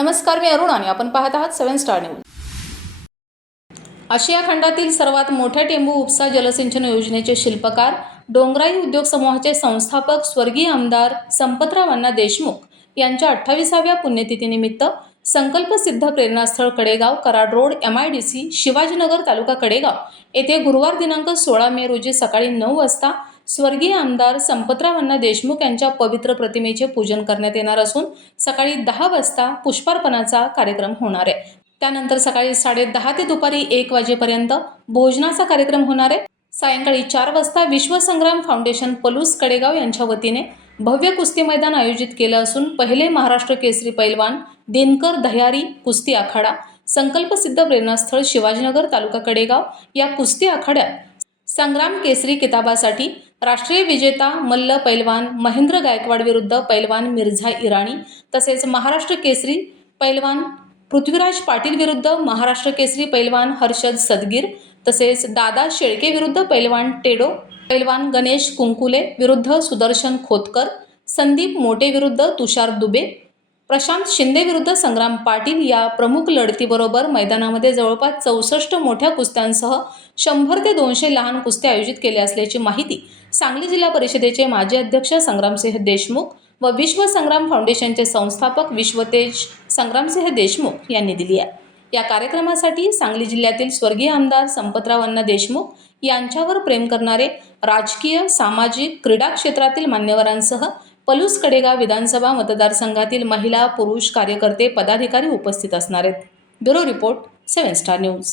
नमस्कार मी अरुण आणि आपण पाहत आहात सेवन स्टार न्यूज. आशिया खंडातील सर्वात मोठ्या टेंबू उपसा जलसिंचन योजनेचे शिल्पकार डोंगराई उद्योग समूहाचे संस्थापक स्वर्गीय आमदार संपतराव अण्णा देशमुख यांच्या अठ्ठावीसाव्या पुण्यतिथीनिमित्त संकल्प सिद्ध प्रेरणास्थळ Kadegaon Karad road M I D C Shivajinagar taluka Kadegaon येथे गुरुवार दिनांक सोळा मे रोजी सकाळी नऊ वाजता स्वर्गीय आमदार संपतरावांना देशमुख यांच्या पवित्र प्रतिमेचे पूजन करण्यात येणार असून सकाळी दहा वाजता पुष्पार्पणाचा कार्यक्रम होणार आहे. त्यानंतर सकाळी साडे दहा ते दुपारी एक वाजेपर्यंत भोजनाचा कार्यक्रम होणार आहे. सायंकाळी चार वाजता विश्वसंग्राम फाउंडेशन पलूस कडेगाव यांच्या वतीने भव्य कुस्ती मैदान आयोजित केलं असून पहिले महाराष्ट्र केसरी पैलवान दिनकर दह्यारी कुस्ती आखाडा संकल्पसिद्ध प्रेरणास्थळ शिवाजीनगर तालुका कडेगाव या कुस्ती आखाड्यात संग्राम केसरी किताबासाठी राष्ट्रीय विजेता मल्ल पैलवान महेंद्र गायकवाड विरुद्ध पैलवान मिर्झा इराणी तसेच महाराष्ट्र केसरी पैलवान पृथ्वीराज पाटील विरुद्ध महाराष्ट्र केसरी पैलवान हर्षद सदगीर तसेच दादा शेळके विरुद्ध पैलवान टेडो पैलवान गणेश कुंकुले विरुद्ध सुदर्शन खोतकर संदीप मोटे विरुद्ध तुषार दुबे प्रशांत शिंदे विरुद्ध संग्राम पाटील या प्रमुख लढतीबरोबर मैदानामध्ये जवळपास चौसष्ट मोठ्या कुस्त्यांसह शंभर ते दोनशे लहान कुस्त्या आयोजित केल्या असल्याची माहिती सांगली जिल्हा परिषदेचे माजी अध्यक्ष संग्रामसिंह देशमुख व विश्व संग्राम फाउंडेशनचे संस्थापक विश्वतेज संग्रामसिंह देशमुख यांनी दिली आहे. या कार्यक्रमासाठी सांगली जिल्ह्यातील स्वर्गीय आमदार संपतराव अण्णा देशमुख यांच्यावर प्रेम करणारे राजकीय सामाजिक क्रीडा क्षेत्रातील मान्यवरांसह पलूस कडेगाव विधानसभा मतदारसंघातील महिला पुरुष कार्यकर्ते पदाधिकारी उपस्थित असणार आहेत. Bureau report seven star news.